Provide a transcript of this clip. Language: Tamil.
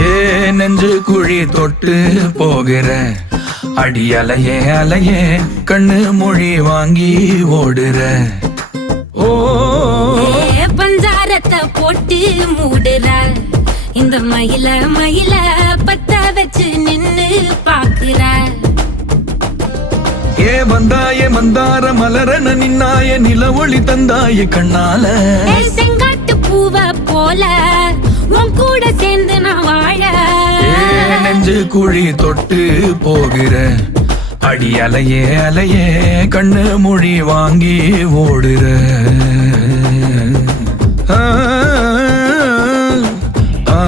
ஏ நெஞ்சு குழி தொட்டு போகிற அடி அலையே அலையே கண்ணு மொழி வாங்கி ஓடுற. ஓ பஞ்சாரத்தை போட்டு மூடுற இந்த மயில மயில பத்த வச்சு நின்னு பாக்குற. ஏ வந்தாய மந்தார மலரன நின்னாய நில ஒளி தந்தாய கண்ணால. செங்காட்டு பூவ போல உன் கூட சேர்ந்து நான் வாழ. நெஞ்சு குழி தொட்டு போகிற அடி அலையே அலையே கண்ணு மொழி வாங்கி ஓடுற. ஆ ஆ